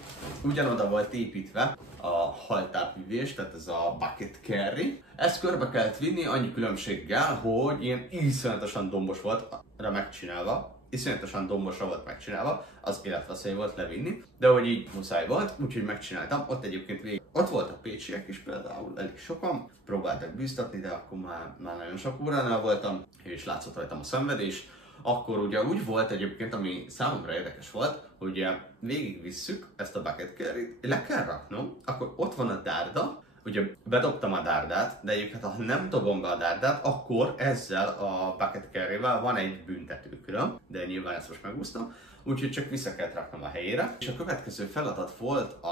ugyanoda volt építve a haltápvívés, tehát ez a bucket carry. Ezt körbe kellett vinni annyi különbséggel, hogy ilyen iszonyatosan dombos volt megcsinálva, iszonyatosan dombosra volt megcsinálva, az életveszély volt levinni, de hogy így muszáj volt, úgyhogy megcsináltam. Ott egyébként ott voltak pécsiek is például, elég sokan, próbáltak bíztatni, de akkor már nagyon sok óránál voltam, és látszott rajtam a szenvedés. Akkor ugye úgy volt egyébként, ami számomra érdekes volt, hogy ugye végigvisszük ezt a bucket carry-t, le kell raknom, akkor ott van a dárda, ugye bedobtam a dárdát, de egyébként ha nem dobom be a dárdát, akkor ezzel a bucket carry-vel van egy büntetőköröm, de nyilván ezt most megúsztam, úgyhogy csak vissza kellett raknom a helyére. És a következő feladat volt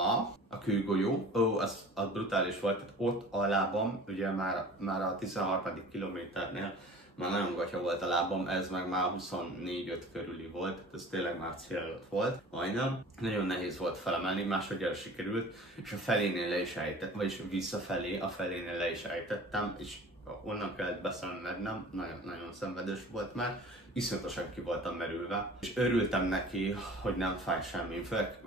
a kőgolyó, az brutális volt, tehát ott a lábam, ugye már a 13. kilométernél már nagyon gatya volt a lábam, ez meg már 24-5 körüli volt, tehát ez tényleg már cél előtt volt, majdnem. Nagyon nehéz volt felemelni, másodjára sikerült, és a felénél le is ejtettem, vagyis visszafelé a felénél le is ejtettem, és onnan kellett beszenvednem, nagyon szenvedős volt már, iszonyatosan ki voltam merülve, és örültem neki, hogy nem fáj semmi.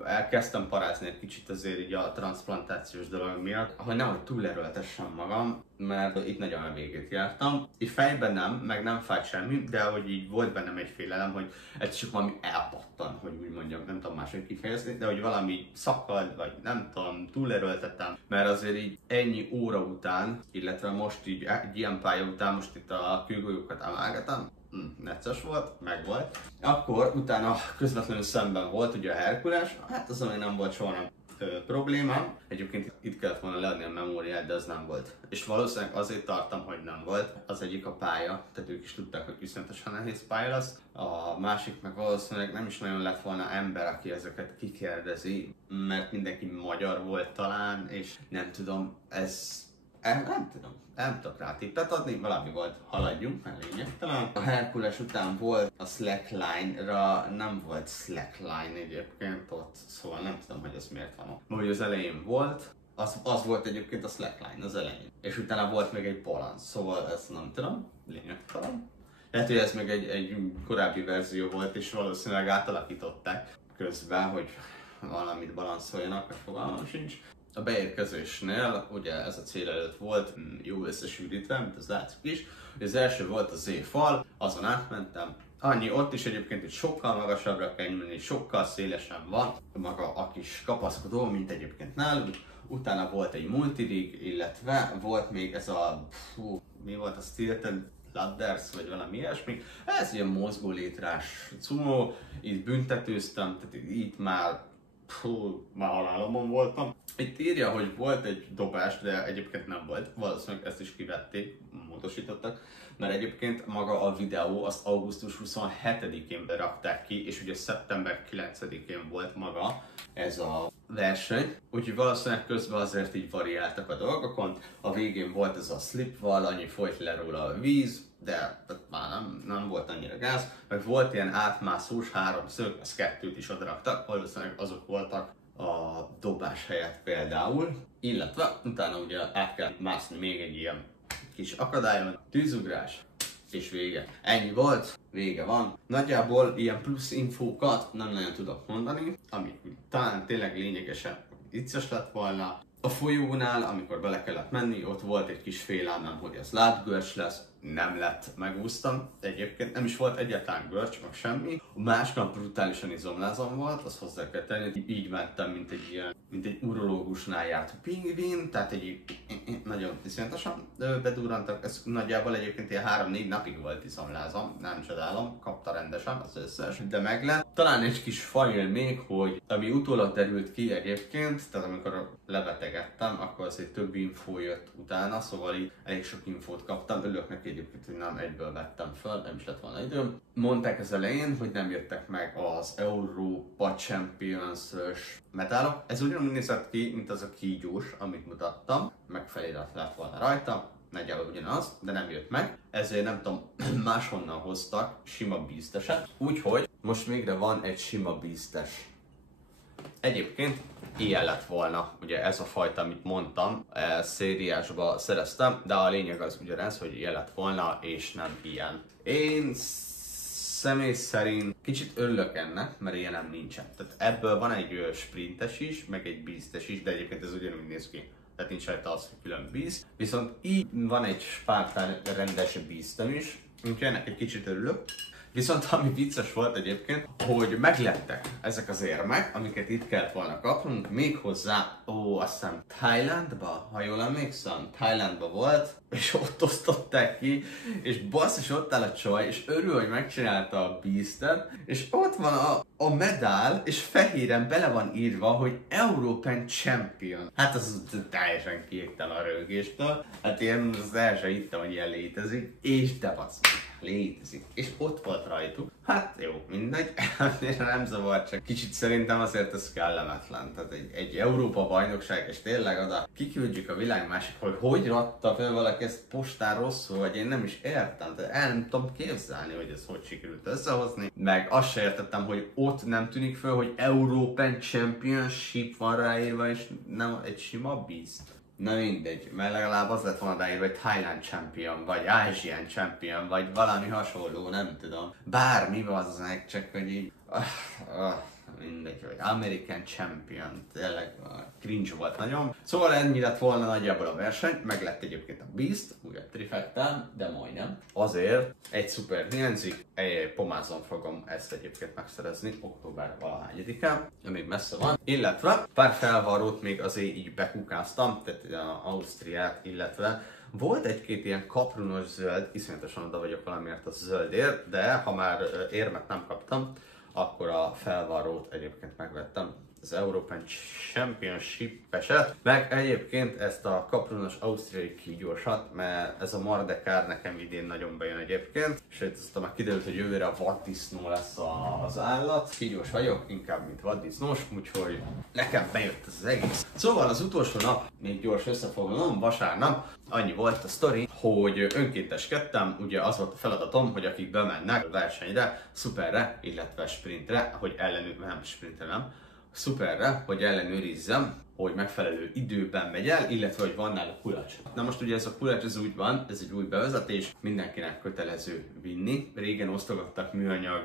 Elkezdtem parázni egy kicsit azért így a transzplantációs dolog miatt, hogy nehogy túlerőltessem magam, mert itt nagyon a végét jártam. Így fejben nem, meg nem fájt semmi, de hogy így volt bennem egy félelem, hogy ez csak valami elpattan, hogy úgy mondjam, nem tudom máshogy kifejezni, de hogy valami szakad, vagy nem tudom, túlerőltetem, mert azért így ennyi óra után, illetve most így egy ilyen pálya után, most itt a kőgolyókat emelgetem, necces volt, meg volt. Akkor utána közvetlenül szemben volt ugye a Herkules, hát az, ami nem volt soha nem problémám. Egyébként itt kellett volna leadni a memóriát, de az nem volt. És valószínűleg azért tartom, hogy nem volt. Az egyik a pálya, tehát ők is tudták, hogy viszonyatosan nehéz pálya lesz. A másik meg valószínűleg nem is nagyon lett volna ember, aki ezeket kikérdezi, mert mindenki magyar volt talán, és nem tudom, nem tudok rá tippet adni, valami volt, haladjunk, mert lényegtelen. A Herkules után volt a Slackline-ra, nem volt Slackline egyébként ott, szóval nem tudom, hogy ez miért van ott. Úgy az elején volt, az volt egyébként a Slackline az elején. És utána volt még egy balance, szóval ezt nem tudom, lényegtelen. Lehet, hogy ez még egy korábbi verzió volt, és valószínűleg átalakították közben, hogy valamit balanszoljanak, vagy fogalmam sincs. A beérkezésnél, ugye ez a cél előtt volt, jó összesűrítve, mint az látszik is. Az első volt a Z-fal, azon átmentem. Annyi, ott is egyébként hogy sokkal magasabbra kell nyúlni, sokkal szélesebb van maga a kis kapaszkodó, mint egyébként nálunk. Utána volt egy multirig, illetve volt még ez a, mi volt a Stilted Ladders, vagy valami ilyesmi. Ez ilyen mozgólétrás cumó, itt büntetőztem, tehát itt már Már halálomon voltam. Itt írja, hogy volt egy dobás, de egyébként nem volt. Valószínűleg ezt is kivették, módosítottak. Mert egyébként maga a videó azt augusztus 27-én rakták ki, és ugye szeptember 9-én volt maga ez a verseny. Úgyhogy valószínűleg közben azért így variáltak a dolgokon. A végén volt ez a slipval, annyi folyt le róla a víz, de már nem volt annyira gáz. Meg volt ilyen átmászós háromszög, az kettőt is odaraktak, valószínűleg azok voltak a dobás helyett például. Illetve utána ugye át kell mászni még egy ilyen kis akadályon, tűzugrás, és vége. Ennyi volt, vége van. Nagyjából ilyen plusz infókat nem nagyon tudok mondani, ami talán tényleg lényegesen vicces lett volna. A folyónál, amikor bele kellett menni, ott volt egy kis félelmem, hogy ez látgörcs lesz, nem lett, megúsztam. Egyébként nem is volt egyáltalán görcs, meg semmi. A másnap brutálisan izomlázom volt, azt hozzá kell tenni, így mentem, mint egy urológusnál járt pingvin, tehát egy nagyon iszonyatosan bedurrantak. Ez nagyjából egyébként ilyen 3-4 napig volt izomlázom, nem csodálom, kapta rendesen az összes, de meg lett. Talán egy kis fajl még, hogy ami utólag derült ki egyébként, tehát amikor lebetegedtem, akkor azért több infó jött utána, szóval így elég sok infót kaptam, örülök neki egyébként, hogy nem egyből vettem föl, nem is lett volna időm. Mondták az elején, hogy nem jöttek meg az Europa Champions-ös medálok. Ez ugyanúgy nézett ki, mint az a kígyós, amit mutattam, meg felirat lett volna rajta, nagyjából ugyanaz, de nem jött meg, ezért nem tudom, máshonnan hoztak sima beasteset, úgyhogy most végre van egy sima beastes. Egyébként ilyen lett volna, ugye ez a fajta, amit mondtam, szériásba szereztem, de a lényeg az ugyanez, hogy ilyen lett volna, és nem ilyen. Én személy szerint kicsit örülök ennek, mert ilyen nem nincsen. Tehát ebből van egy sprintes is, meg egy beastes is, de egyébként ez ugyanúgy néz ki. Tehát nincs rajta az, hogy külön beast. Viszont így van egy Spartan rendes beastem is, úgyhogy ennek egy kicsit örülök. Viszont ami vicces volt egyébként, hogy meglettek ezek az érmek, amiket itt kellett volna kapnunk, méghozzá, azt hiszem Thailandba, ha jól emlékszem, Thailandba volt, és ott osztották ki, és basszus, ott áll a csaj, és örül, hogy megcsinálta a beastet, és ott van a medál, és fehéren bele van írva, hogy European Champion. Hát az teljesen kiégtem a rögéstől, hát én az első hittem, hogy ilyen létezik, és de basszus. Létezik. És ott volt rajtuk. Hát jó, mindegy, nem zavar, csak kicsit szerintem azért ez kellemetlen. Tehát egy Európa bajnokság, és tényleg oda kiküldjük a világ másik, hogy ratta fel valaki ezt postán rosszul, vagy én nem is értem. Tehát el nem tudom képzelni, hogy ez hogy sikerült összehozni. Meg azt se értettem, hogy ott nem tűnik föl, hogy European Championship van ráírva, és nem egy sima beast. Na mindegy, mert legalább az lett volna ráírva, hogy Thailand Champion, vagy Asian Champion, vagy valami hasonló, nem tudom. Bármi az meg, csak hogy így... mindegy, vagy American Champion, tényleg cringe volt nagyon. Szóval ennyi lett volna nagyjából a verseny, meg lett egyébként a Beast, ugye trifectán, de majdnem. Azért egy szuper hiányzik, pomázon fogom ezt egyébként megszerezni, október valahányadikán, még messze van. Illetve pár felvarrót még azért így bekukáztam, tehát Ausztriát, illetve volt egy-két ilyen kaprunos zöld, iszonyatosan oda vagyok valamiért a zöldért, de ha már érmet nem kaptam, akkor a felvarrót egyébként megvettem, az European Championship-eset, meg egyébként ezt a kaprunos ausztriai kígyósat, mert ez a Mardekár nekem idén nagyon bejön egyébként, és itt aztán már kiderült, hogy jövőre a vaddisznó lesz az állat. Kígyós vagyok, inkább mint vaddisznós, úgyhogy nekem bejött ez az egész. Szóval az utolsó nap, még gyors összefoglalom, vasárnap, annyi volt a sztori, hogy önkénteskedtem, ugye az volt a feladatom, hogy akik bemennek a versenyre, szuperre, illetve sprintre, hogy szuperre, hogy ellenőrizzem, hogy megfelelő időben megy el, illetve hogy van nála kulacs. Na most ugye ez a kulacs ez úgy van, ez egy új bevezetés, mindenkinek kötelező vinni. Régen osztogattak műanyag,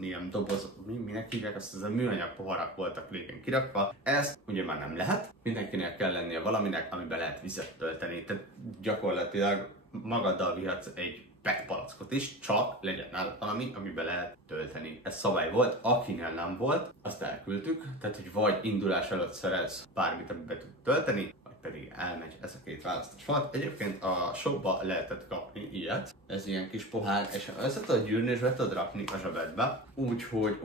ilyen doboz, minek hívják azt, ez a műanyag poharak voltak régen kirakva. Ezt ugye már nem lehet, mindenkinek kell lennie valaminek, amiben lehet vizet tölteni. Tehát gyakorlatilag magaddal vihetsz egy PET palackot is, csak legyen nálad valami, amiben lehet tölteni. Ez szabály volt, akinél nem volt, azt elküldtük, tehát hogy vagy indulás előtt szerez bármit, amiben tud tölteni, vagy pedig elmegy. Ez a két választás volt. Egyébként a shopba lehetett kapni ilyet. Ez ilyen kis pohár, és össze tudod gyűrni és be tudod rakni a zsebedbe. Úgyhogy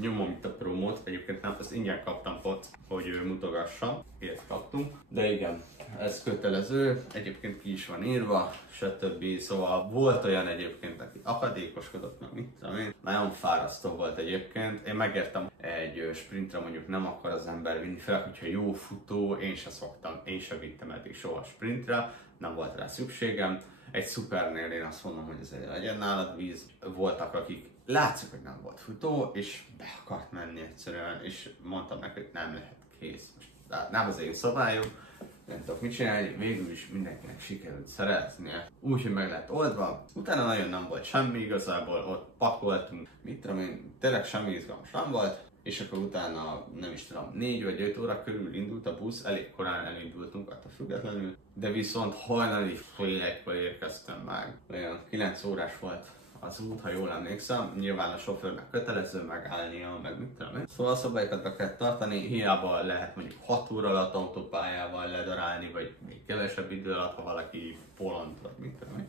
nyomom itt a promót. Egyébként nem, ezt ingyen kaptam ott, hogy mutogassam. Ilyet kaptunk. De igen, ez kötelező. Egyébként ki is van írva, stb. Szóval volt olyan egyébként, aki akadékoskodott, meg mit tudom én. Nagyon fárasztó volt egyébként. Én megértem, egy sprintre mondjuk nem akar az ember vinni, főleg, hogyha jó futó, én sem vittem eddig soha sprintre, nem volt rá szükségem. Egy szupernél én azt mondom, hogy azért legyen nálad víz. Voltak, akik látszik, hogy nem volt futó, és be akart menni egyszerűen, és mondtam neki, hogy nem lehet, kész. Most nem az én szabályom, nem tudok mit csinálni, végül is mindenkinek sikerült szereznie. Úgyhogy meg lett oldva. Utána nagyon nem volt semmi igazából, ott pakoltunk, mit tudom én, tényleg semmi izgalmas nem volt. És akkor utána, nem is tudom, 4 vagy 5 óra körül indult a busz, elég korán elindultunk attól függetlenül, de viszont hajnali fél egykor érkeztem meg. Olyan 9 órás volt az út, ha jól emlékszem. Nyilván a sofőrnek kötelező megállnia, meg mit tudom én. Szóval a szabályokat be kell tartani, hiába lehet mondjuk 6 óra alatt autópályával ledarálni, vagy még kevesebb idő alatt, ha valaki Poland, vagy mit tudom én.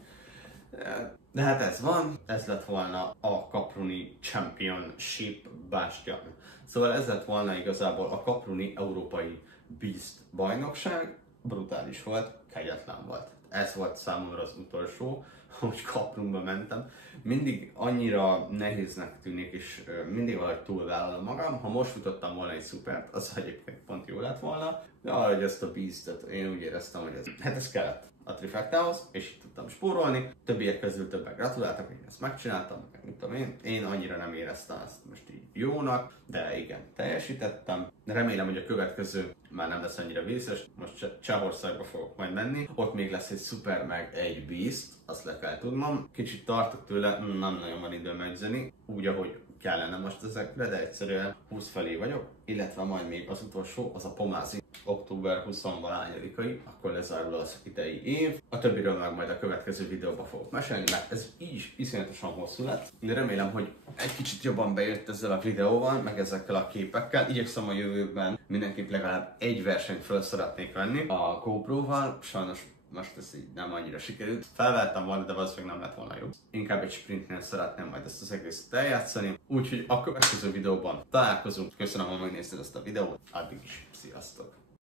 De hát ez van, ez lett volna a Capruni Championship Bastion. Szóval ez lett volna igazából a Capruni Európai Beast bajnokság. Brutális volt, kegyetlen volt. Ez volt számomra az utolsó, hogy Caprunba mentem. Mindig annyira nehéznek tűnik, és mindig valahogy túlvállalom magam. Ha most futottam volna egy szupert, az egyébként pont jó lett volna. De arra, hogy ezt a Beastet én úgy éreztem, hogy ez kellett a trifectához, és itt tudtam spórolni. Többiek közül többek gratuláltak, hogy ezt megcsináltam, mit tudom én annyira nem éreztem ezt most így jónak, de igen, teljesítettem. Remélem, hogy a következő már nem lesz annyira vészes, most Csehországba fogok majd menni, ott még lesz egy szuper meg egy Beast, azt le kell tudnom. Kicsit tartok tőle, nem nagyon van időm edzeni, úgy ahogy kellene most ezekre, de egyszerűen 20 felé vagyok, illetve majd még az utolsó, az a Pomázi, október 20-valahányadikai, akkor lezárul az idei év. A többiről meg majd a következő videóban fogok mesélni, mert ez így is iszonyatosan hosszú lett, de remélem, hogy egy kicsit jobban bejött ezzel a videóval, meg ezekkel a képekkel. Igyekszem a jövőben mindenképp legalább egy versenyt föl szeretnék venni a GoPro-val, sajnos most ez így nem annyira sikerült. Felvettem volna, de valószínűleg nem lett volna jó. Inkább egy sprintnél szeretném majd ezt az egészet eljátszani. Úgyhogy a következő videóban találkozunk. Köszönöm, hogy megnézted ezt a videót. Addig is. Sziasztok!